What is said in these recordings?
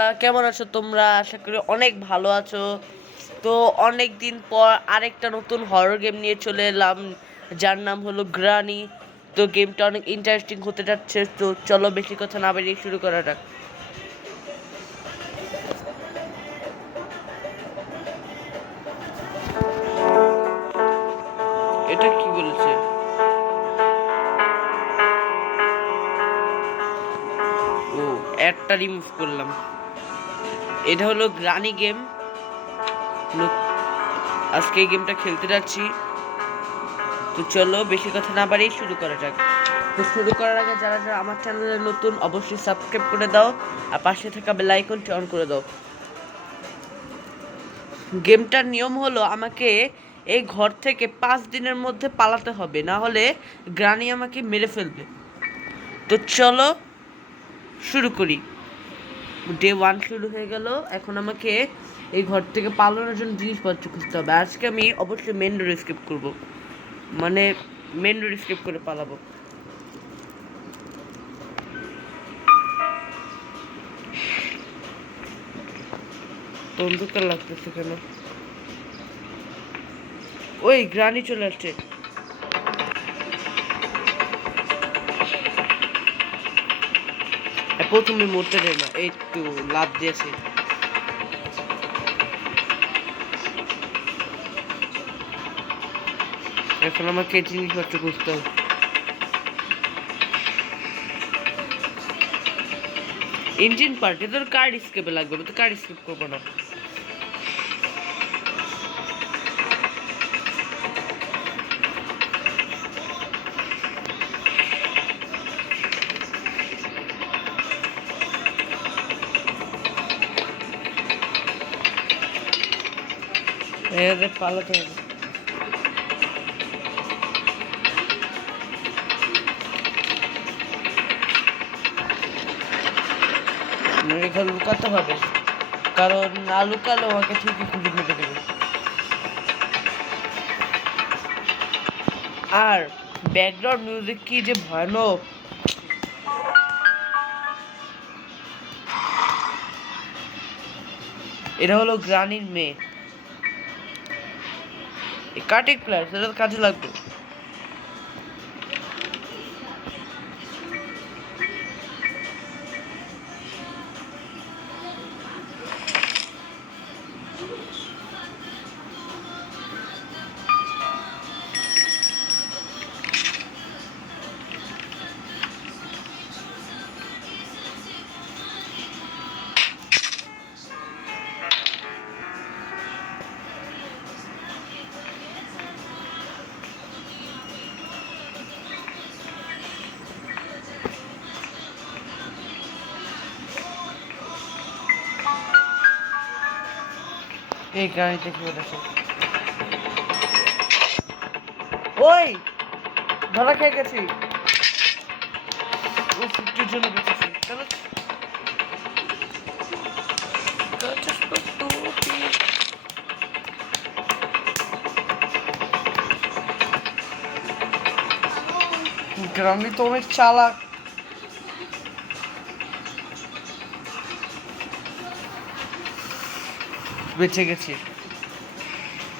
কেমন আছো তোমরা? আশা করি অনেক ভালো আছো। তো অনেক দিন পর আরেকটা নতুন হরর গেম নিয়ে চলে এলাম, যার নাম হলো গ্রানি। তো গেমটা অনেক ইন্টারেস্টিং হতে যাচ্ছে। তো চলো বেশি কথা না বাড়িয়ে শুরু করা যাক। এটা কি বলেছে? ও, অ্যাডটা রিমুভ করলাম। এটা হলো গ্রানি গেম। আজকে এই গেমটা খেলতে যাচ্ছি। তো চলো বেশি কথা না বাড়িয়ে শুরু করা যাক। তো শুরু করার আগে যারা যারা আমার চ্যানেলে নতুন অবশ্যই সাবস্ক্রাইব করে দাও আর পাশে থাকা বেল আইকনটি অন করে দাও। গেমটার নিয়ম হলো আমাকে এই ঘর থেকে 5 দিনের মধ্যে পালাতে হবে, না হলে গ্রানি আমাকে মেরে ফেলবে। তো চলো শুরু করি। ডে 1 শুরু হয়ে গেল। এখন আমাকে এই ঘর থেকে পালানোর জন্য জিনিসপত্র খুঁজতে হবে। আজকে আমি অবশ্যই মেন ডোর স্কিপ করবো, মানে মেন ডোর স্কিপ করে পালাবো। তো অন্ধকার লাগতেছে কেন? ওই গ্রানি চলে আসছে। প্রথমে মরতে দেয় না, এই তো লাভ দিয়েছে। এখন আমাকে জিনিসপত্র খুঁজতে হবে। ইঞ্জিন পার্ট, এটা তো কার স্কেপে লাগবে, তো কার স্কেপ করবো না। পালাতে হবে। এখানে লুকাতে হবে, কারণ না লুকালে আমাকে ঠিকই খুঁজে ফেলে দেবে। আর ব্যাকগ্রাউন্ড মিউজিক কি যে ভয়ানক! এটা হলো গ্রানির মেয়ে, কার্টিক প্লেয়ার, সেটা কাজে লাগবে। এই গাড়িতে কি বলেছে? ওই ধরা খেয়ে গেছি। ও 50 জন্য বেঁচেছি। চলো গ্রামে তো অনেক চালাক। বেঁচে গেছি।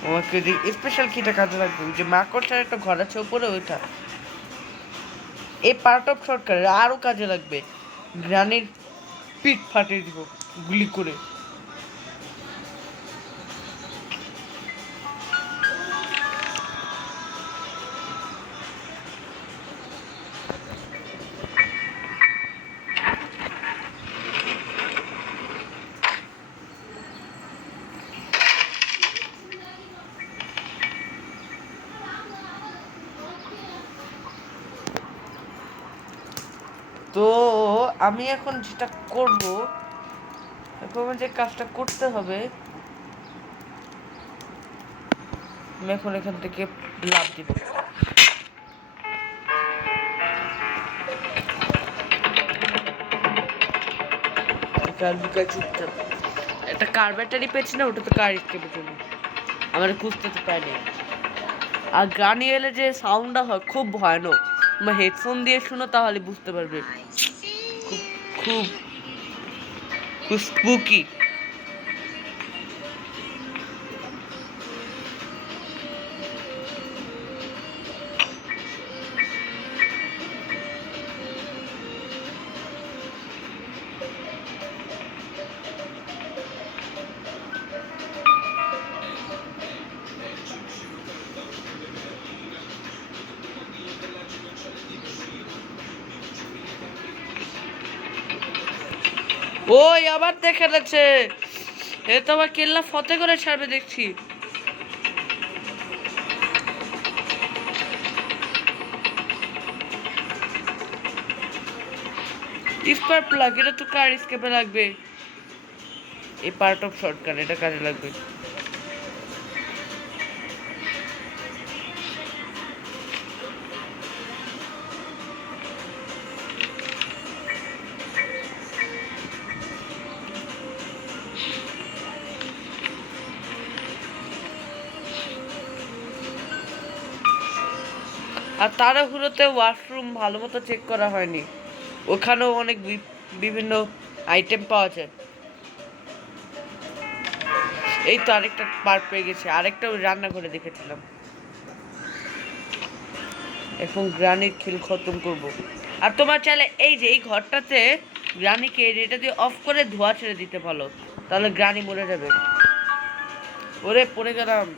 আমাকে স্পেশাল কিটা কাজে লাগবে, যে মাকড়সার একটা ঘর আছে উপরে, ওইটা এই পার্ট অফ সরকারের আরও কাজে লাগবে। গ্রানির পিঠ ফাটিয়ে দিব গুলি করে। তো আমি এখন যেটা করব, এখন যে কাজটা করতে হবে, আমি এখন এখান থেকে লাভ দিব। চুপচাপ একটা কার ব্যাটারি পেয়েছি না, ওটা তো কার স্কেপের জন্য আমার খুঁজতে তো পাইনি। আর গান এলে যে সাউন্ডটা হয় খুব ভয়ানক, তোমার হেডফোন দিয়ে শুনো তাহলে বুঝতে পারবে। খুব খুব স্পুকি। ওই আবার দেখে যাচ্ছে, এ তো আবার কেল্লা ফতে করে ছাড়বে দেখছি। স্পার প্লাগ, এটা তো কার স্কেপে লাগবে। এই পার্ট অফ শর্টকাট, এটা কাজে লাগবে। আর তাড়াহুড়োতে ওয়াশরুম ভালো মতো চেক করা হয়নি, ওখানেও অনেক বিভিন্ন আইটেম পাওয়া যায়। এই তো আরেকটা পার্ট পেয়ে গেছে, আরেকটা রান্না করে দেখেছিলাম। এখন গ্রানির খিল খতম করব। আর তোমার চাইলে এই যে এই ঘরটাতে গ্রানিকে এটা দিয়ে অফ করে ধোয়া ছেড়ে দিতে ভালো, তাহলে গ্রানি মরে যাবে। ওরে পড়ে গেলাম।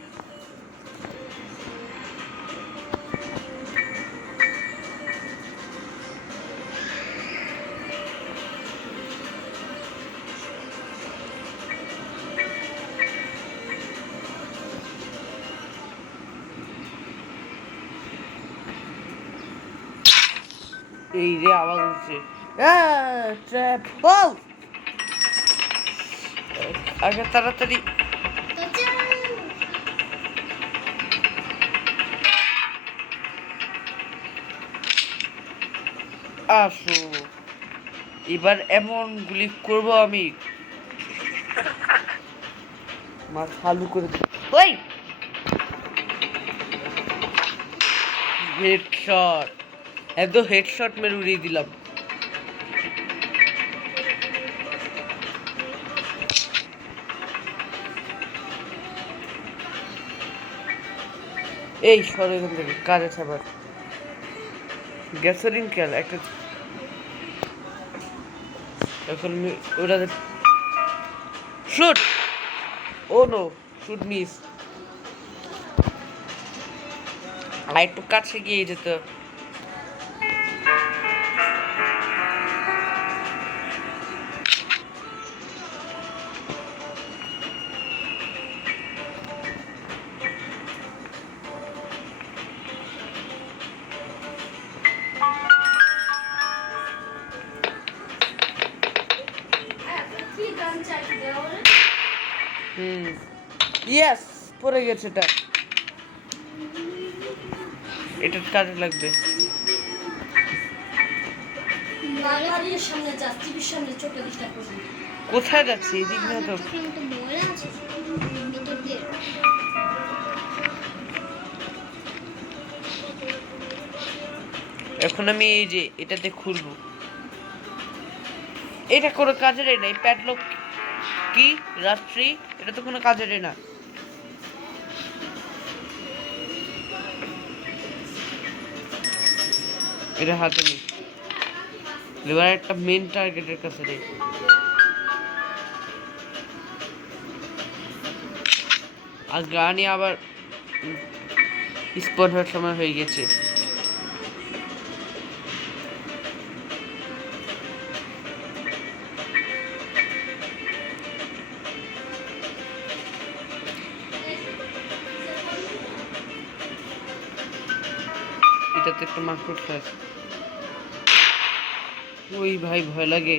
এই রে আওয়াজ হচ্ছে, ট্র্যাপ। ও আগে তাড়াতাড়ি। আসো, এবার এমন গুলি করব আমি, মার চালু করে। ওই হেডশট, একদম হেডশট মেরে উড়িয়ে দিলাম। এই সরে এখান থেকে, কাজে সাবার গ্যাসোলিন খেয়াল একটা। এখন ওটা শুট। ও নো, শুট মিস। আর একটু কাছে গিয়ে যেত। ইয়েস, পড়ে গেছে এটা, এটা কাজে লাগবে। কোথায় যাচ্ছি? এদিক না তো। এখন আমি এই যে এটাতে খুলবো, এটা কোনো কাজের নাই। প্যাডলক কি রাত্রি, এটা তো কোনো কাজের না। এটা হাতে নেই, এবার একটা মেন টার্গেটের কাছে নেই। আর গানই আবার স্পট হওয়ার সময় হয়ে গেছে। এটাতে একটা মাকড় আছে। ওই ভাই ভয় লাগে,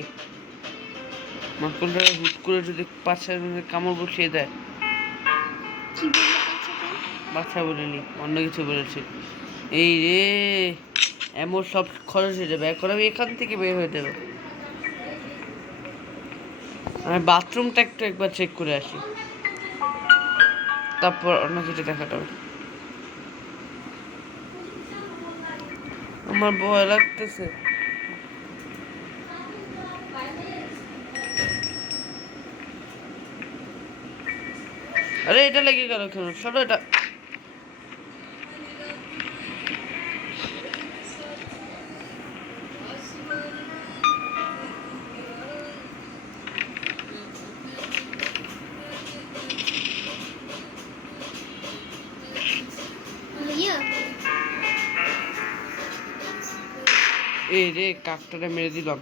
মাকড়টা হুট করে যদি পাছার কামড় বসিয়ে দেয়। বাচ্চা বলিনি, অন্য কিছু বলেছি। এই রে, এমন সব খরচ হয়ে যাবে। এখন আমি এখান থেকে বের হয়ে যাবে। আমি বাথরুমটা একটু একবার চেক করে আসি, তারপর অন্য কিছু দেখাতে হবে। আমার ভয় লাগতেছে। আরে এটা লেগে গেল কেন? সরো এটা। এই রে, কাকটারে মেরে দিলাম।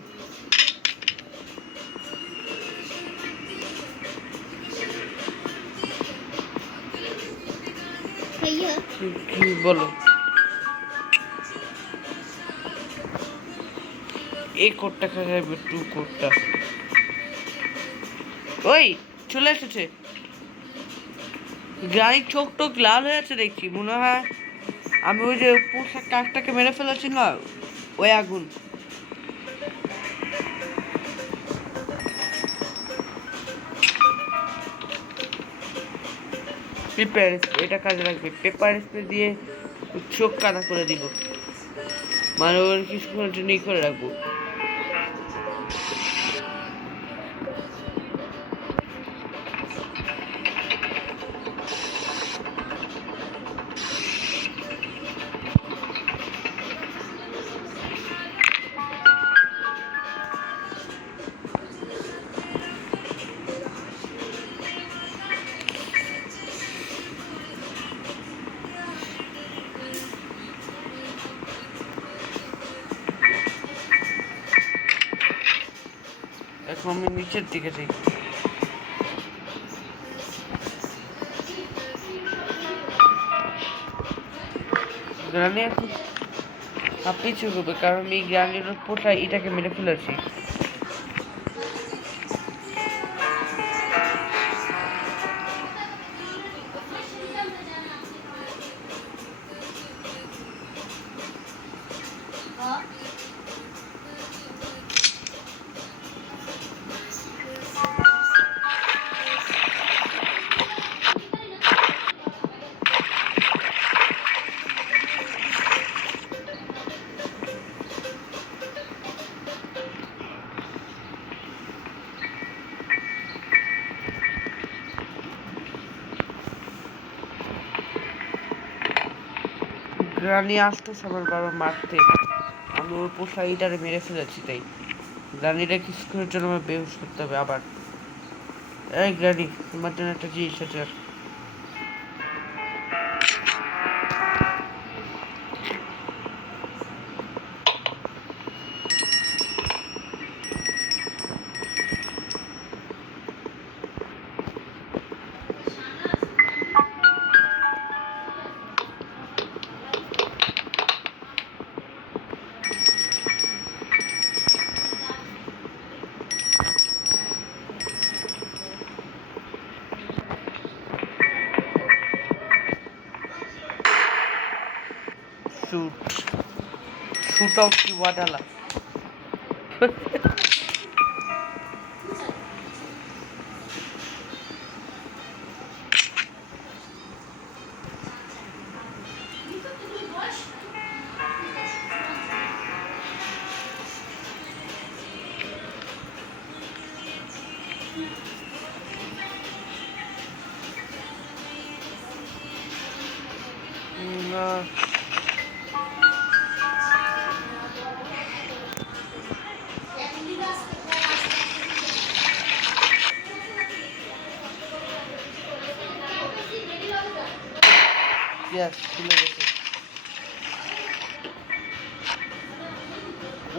কি বলো? এই কোডটা খাবে, টু কোডটা। ওই চলে এসেছে। গাড়ির চোখ টোক লাল হয়ে আছে দেখছি, মনে হয় আমি ওই যে পোশাক কাকটাকে মেরে ফেলেছি না, ওই আগুন। পেপার স্প্রে, এটা কাজে লাগবে। পেপার স্প্রে দিয়ে চোখ কানা করে দিব, মানে ওর কিছুক্ষণের জন্য করে রাখবো। এখন আমি নিচের দিকে যাই। গ্রানি এখন পিছু করবে, কারণ এই গ্রানির পোটা এটাকে মেরে ফেলেছি। গ্রানি আসতেছে আমার বাবা মারতে, আমি ওর পোষা ইটারে মেরে ফেলেছি। তাই গ্রানিটা কিছুক্ষণের জন্য আমার বেহুশ করতে হবে আবার। এই গ্রানি, তোমার জন্য একটা জিনিস আছে। শুট আউট কি ওয়াডালা।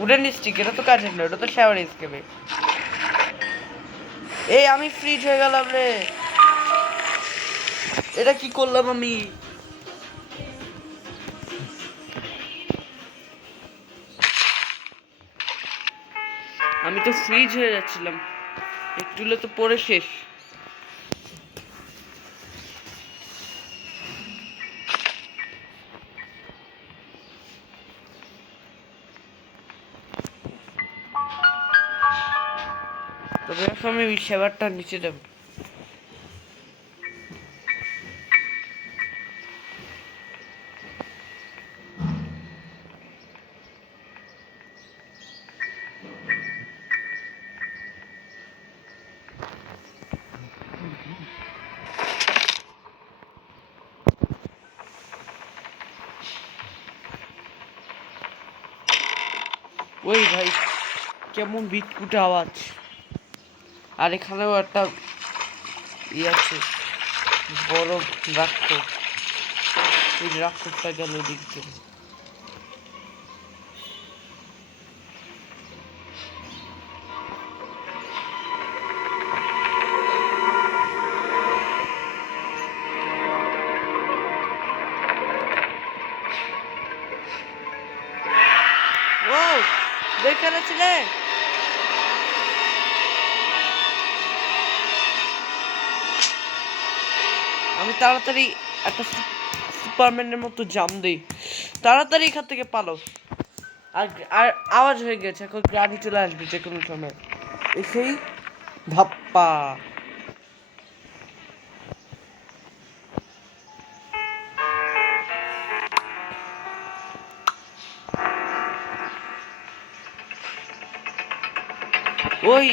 উডেন স্টিক, এটা তো কাজের না, এটা তো শাওয়ার স্কেপে। এই আমি ফ্রিজ হয়ে গেলাম রে, এটা কি করলাম আমি? আমি তো ফ্রিজ হয়ে যাচ্ছিলাম, একটু তো পরে শেষ। তবে এখন আমি সেবারটা নিচে যাবো। ওই ভাই, কেমন বিটকুটে আওয়াজ। আর এখানেও একটা আছে, বড় রাক্ষস। এই রাক্ষসটা গেল দিক থেকে। ও যেখানে ছিলে, আমি তাড়াতাড়ি একটা সুপারম্যানের মতো জাম দিই। তাড়াতাড়ি এখান থেকে পালো। আর আর আওয়াজ হয়ে গেছে, এখন গাড়ি চলে আসবে যে কোনো সময়। এসেই ধাপ্পা। ওই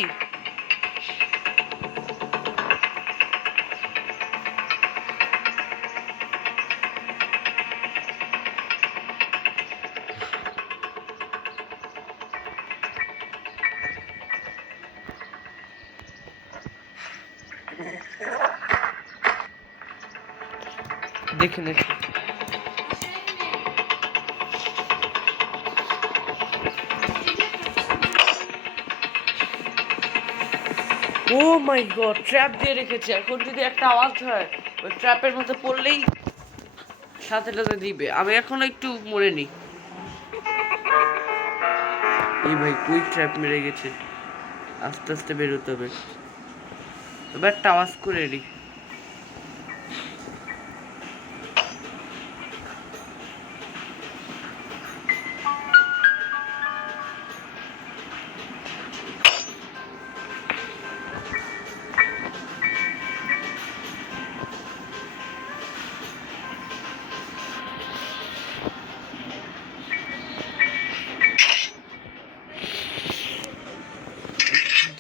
দেখে দেখে। ও মাই গড, ট্র্যাপ দিয়ে রেখেছে। এখন যদি একটা আওয়াজ হয়, ওই ট্র্যাপের মধ্যে পড়লেই সাথে সাথে দিবে। আমি এখনো একটু মরে নি। এই ভাই কুইক ট্র্যাপ মেরে গেছে, আস্তে আস্তে বেরোতে হবে। তবে একটা আওয়াজ করে নি।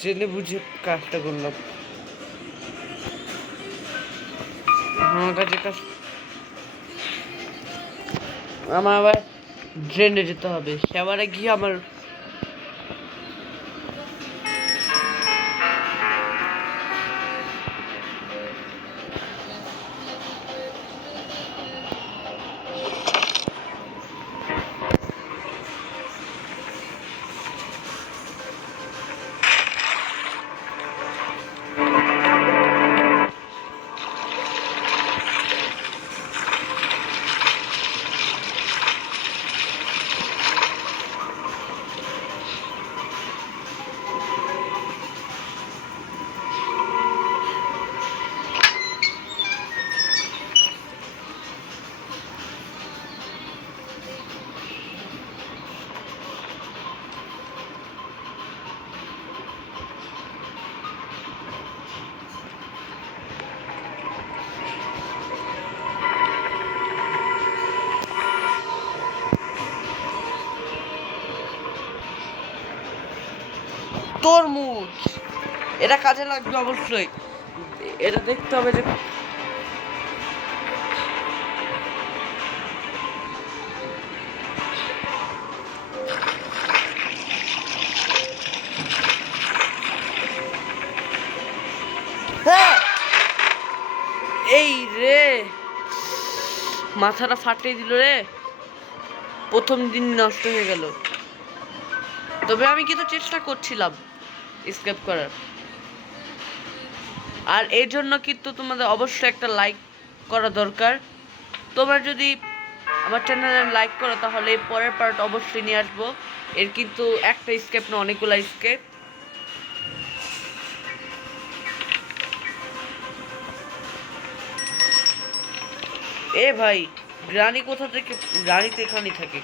জেনে বুঝে কাজটা করলাম। আমার কাছে কাজ, আমার আবার ড্রেনে যেতে হবে। সেবারে গিয়ে আমার তরমুজ, এটা কাজে লাগবে অবশ্যই। এটা দেখতে হবে যে হ্যাঁ, এই রে মাথাটা ফাটিয়ে দিল রে। প্রথম দিন নষ্ট হয়ে গেল। তবে আমি কিন্তু চেষ্টা করছিলাম এসকেপ করার। আর এর জন্য কিন্তু তোমাদের অবশ্যই একটা লাইক করা দরকার। তোমরা যদি আমার চ্যানেলে লাইক করো তাহলে পরের পার্ট অবশ্যই নিয়ে আসবো। এর কিন্তু একটা স্কেপ না, অনেকগুলো স্কেপ। এ ভাই, গ্রানি কোথা থেকে? গ্রানি তো এখানেই থাকে।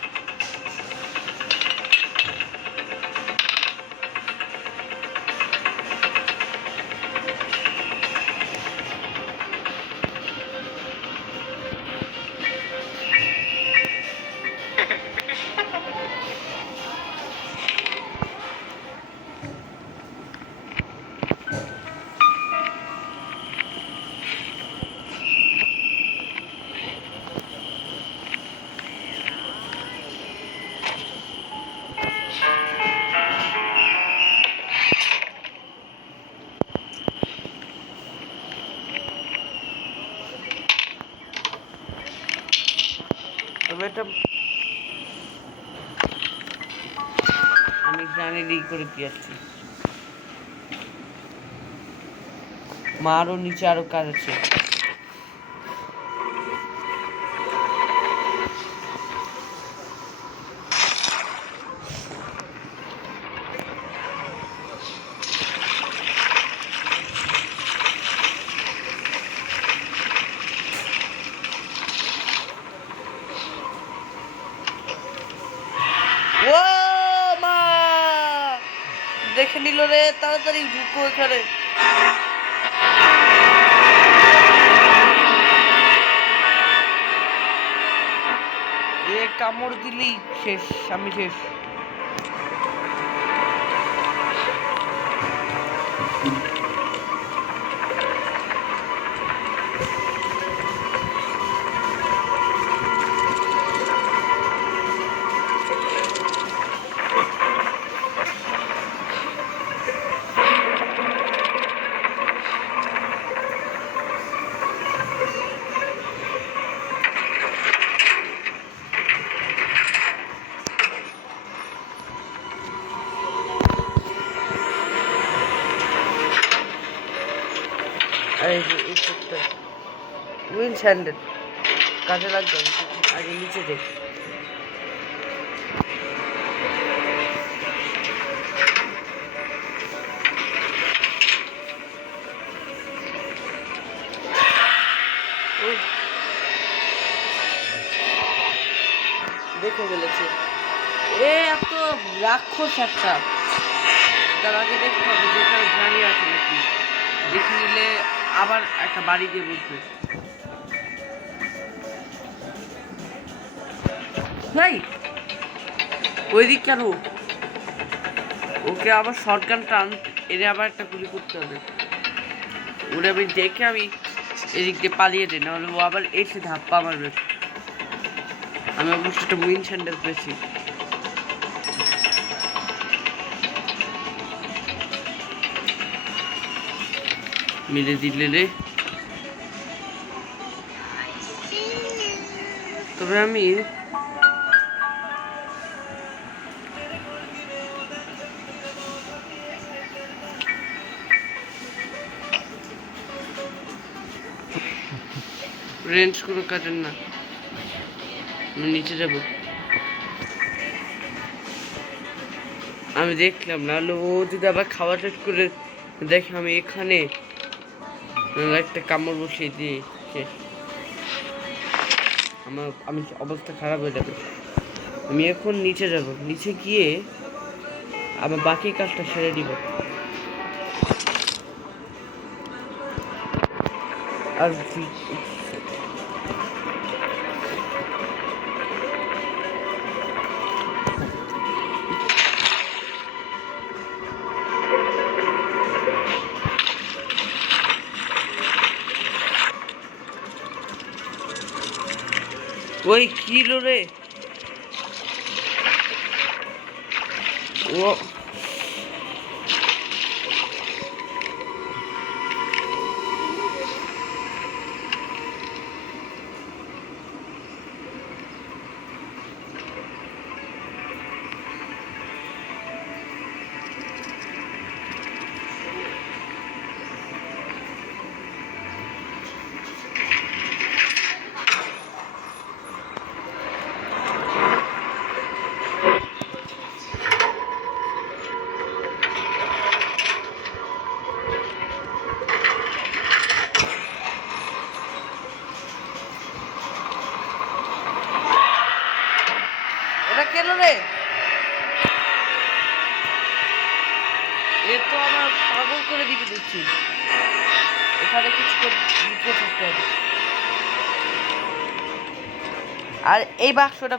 তবে এটা আমি গ্রানেডই করে দিয়েছি। মা আরো নিচে আরো কাজ আছে। ও মা দেখে নিল রে, তাড়াতাড়ি ঢুকো এখানে। এ কামড় দিলেই শেষ, আমি শেষ। এই যে এই চোখটা উইন স্যান্ডেল কাজে লাগবে। আগে নিচে দেখ। দেখে ফেলেছে এ এত রাক্ষস একটা। তার আগে দেখতে হবে যেখানে গ্রানি আছে নাকি, দেখে নিলে আবার একটা বাড়ি দিয়ে বসবে। ভাই ওই দিক কেন? ওকে আবার শর্টগান টান এনে আবার একটা গুলি করতে হবে। ওরে আমি দেখে আমি এদিক দিয়ে পালিয়ে দিই, নাহলে ও আবার এসে ধাপ্পা মারবে। আমি অবশ্য একটা উইন স্যান্ডেল পেয়েছি। মেরে দিলে রে। তবে আমি রেঞ্জ কোনো কাজের না, আমি নিচে যাব। আমি দেখলাম, নাহলে ও যদি আবার খাওয়া শেষ করে দেখে আমি এখানে একটা কামড় বসিয়ে দিই, আমি অবস্থা খারাপ হয়ে যাবে। আমি এখন নিচে যাব, নিচে গিয়ে আবার বাকি কাজটা সেরে দিব। আর ওই কিলো রে ও। এটা কেন রে? এ তো আমার পাগল করে দিতে দিচ্ছি। এখানে কিছু থাকতে হবে। আর এই বাক্সটা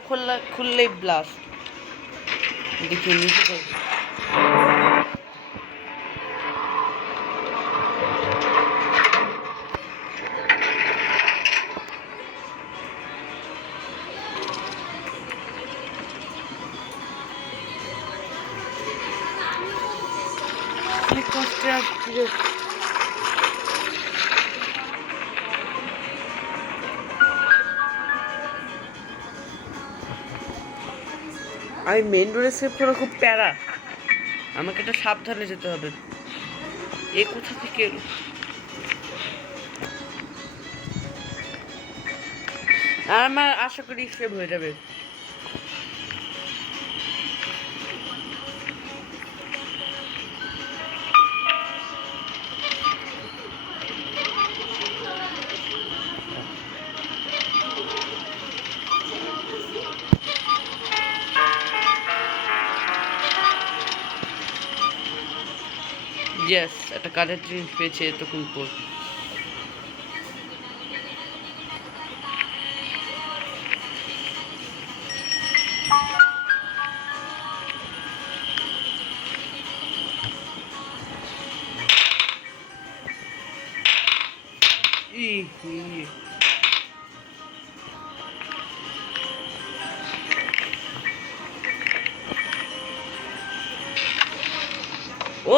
খুললেই ব্লাস্ট। দেখি নিচে যাই। কষ্টে আসছি। আমি মেন রোডে সেভ করা খুব প্যারা, আমাকে এটা সাবধানে যেতে হবে। এ কোথা থেকে এলো? আর আমার আশা করি সেভ হয়ে যাবে। ইয়েস, একটা কার্ডের জিনিস পেয়েছে এতক্ষণ পর।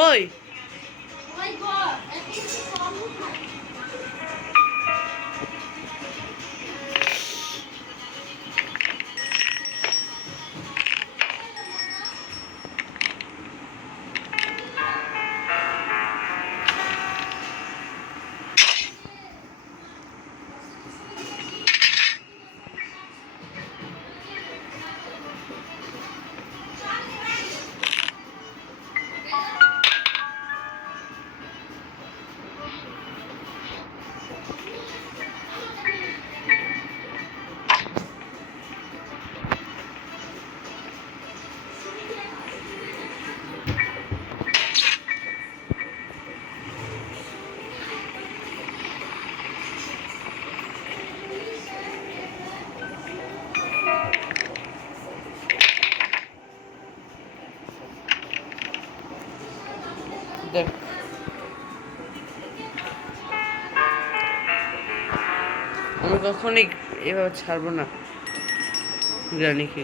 ওই দেখ, আমি কখনই এভাবে ছাড়বো না গ্রানিকে।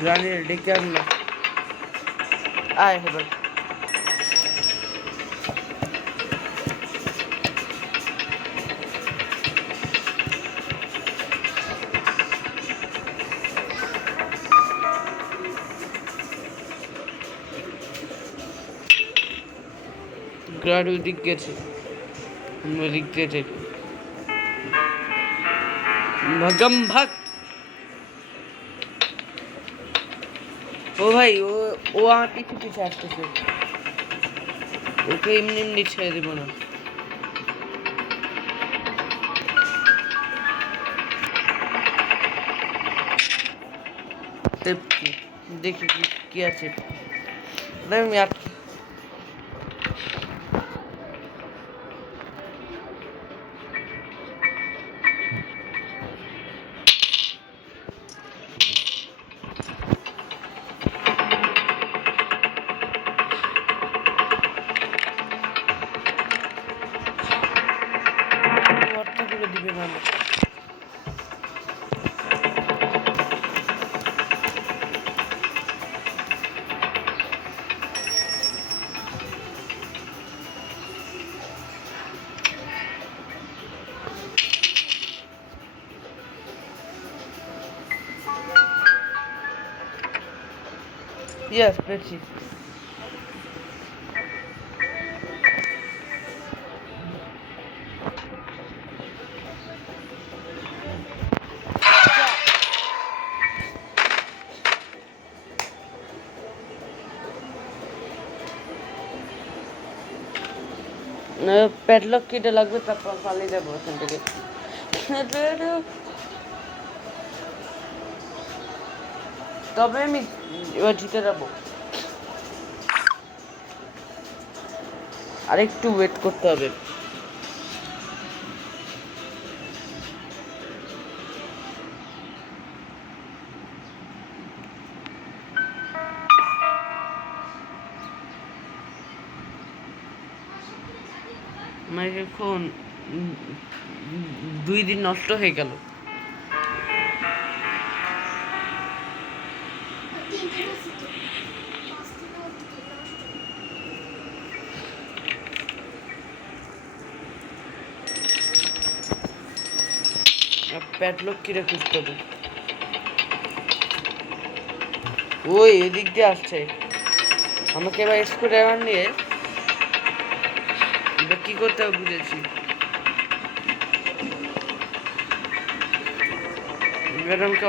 গ্রানির ডেকে আনলো, আয় এবার। গ্রানি ওদিক গেছে, ওদিক গেছে, ভাগম ভাগ। ও ভাই, ও আমার পিছু পিছু আসতেছে, ওকে এমনি এমনি ছেড়ে দেবো না। দেখি কি আছে। আমি দিবে না। Yes, পেয়েছি। প্যাডলক কিটা লাগবে, তারপর পালিয়ে যাবো এখান থেকে। তবে আমি এবার জিতে যাবো। আরেকটু ওয়েট করতে হবে। আমার এখন 2 দিন নষ্ট হয়ে গেল। প্যাডলক কিরে খুঁজতে হবে। ওই এদিক দিয়ে আসছে। আমাকে এবার স্ক্রুড্রাইভার নিয়ে এবার কি করতে হবে বুঝেছি। এবার আমাকে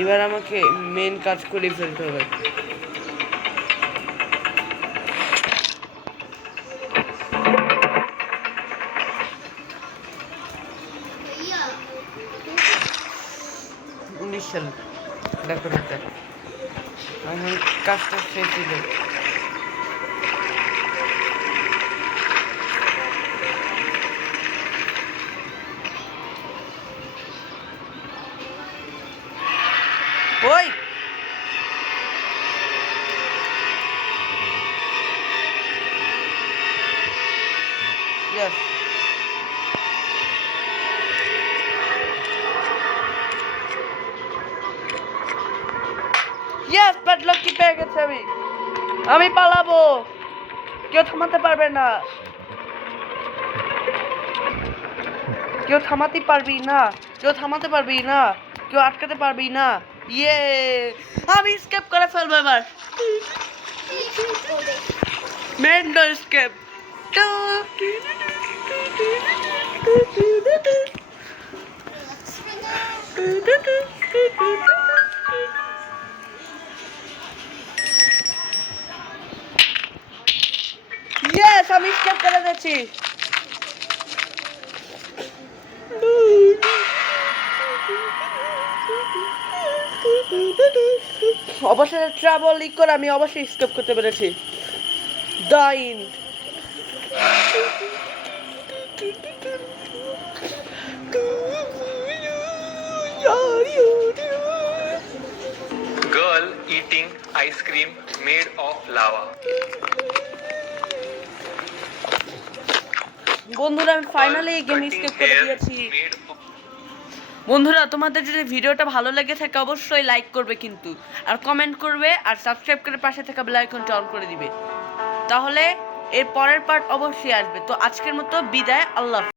এবার আমাকে মেন কাজ করে ফেলতে হবে। দেখো আমার কাজটা শেষ হয়ে ওই Yes. Yes, padlock কি পেয়ে গেছে আমি পালাবো, কেউ থামাতে পারবে না, কেউ থামাতে পারবি না, কেউ আটকাতে পারবি না। ইয়ে আমি স্কেপ করে ফেলবো এবার। মেন্ডো স্কেপ। Yes, আমি স্কেপ করে দিয়েছি। অবশ্যই ট্রাভেল লিক করে আমি অবশ্যই স্কেপ করতে পেরেছি। ডাইন Girl eating ice cream made of lava. বন্ধুরা আমি ফাইনালি এই গেম স্কেপ করে দিয়েছি। বন্ধুরা তোমাদের যদি ভিডিওটা ভালো লেগে থাকে অবশ্যই লাইক করবে কিন্তু, আর কমেন্ট করবে, আর সাবস্ক্রাইব করে পাশে থাকা বেল আইকনটা অন করে দিবে, তাহলে এর পরের পার্ট অবশ্যই আসবে। তো আজকের মতো বিদায়, আল্লাহ।